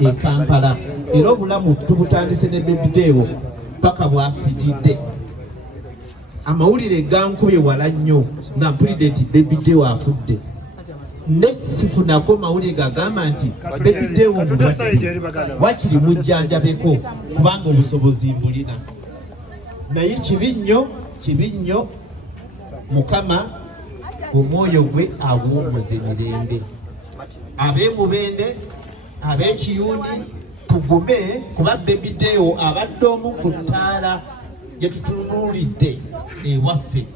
e Kampala era obulamu tubutandise ne Baby Deo paka bwafidde amawulire gankubye wala nnyo nga mpulidde nti Baby Deo afudde nesifunako mawulire gagamba nti Baby Deo mulwadde wakiri mujjanjabeko kubanga obusobozi mbulina naye kibi nnyo Mukama omwoyo gwe awummuze mirembe ab'emubende ab'ekiyuuni tugume kuba Baby Deo abadde omu ku ttaala gye tutunuulidde ewaffe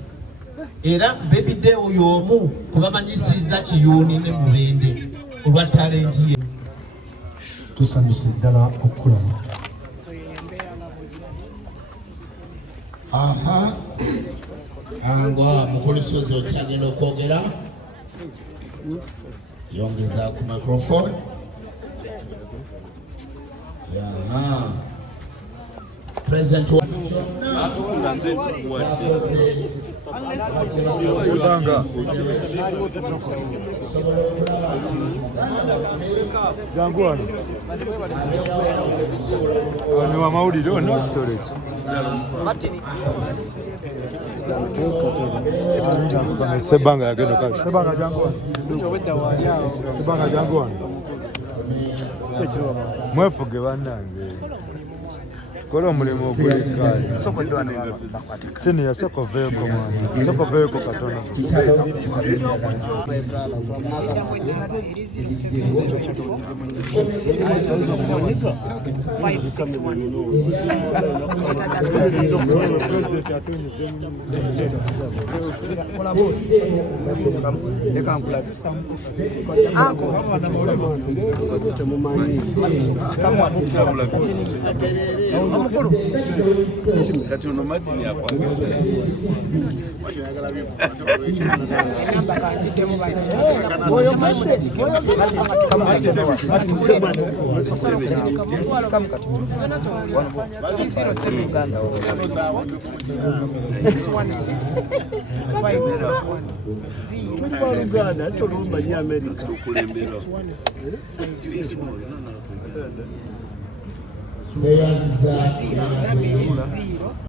era Baby Deo y'omu kubamanyisizza kiyuuni ne mubende olwa talenti ye. Tusanyuse ddala okulaba. Aha angwa mukulusozi okyagenda okwogera yongeza ku microphone. Yaha President wa ni wa mawulire ono storage sebanga yagenda kale sebanga jangu wano mwefuge bannange kola omulimu ogulikaali siniya soko veeko mwana soko veeko katono kati ono madini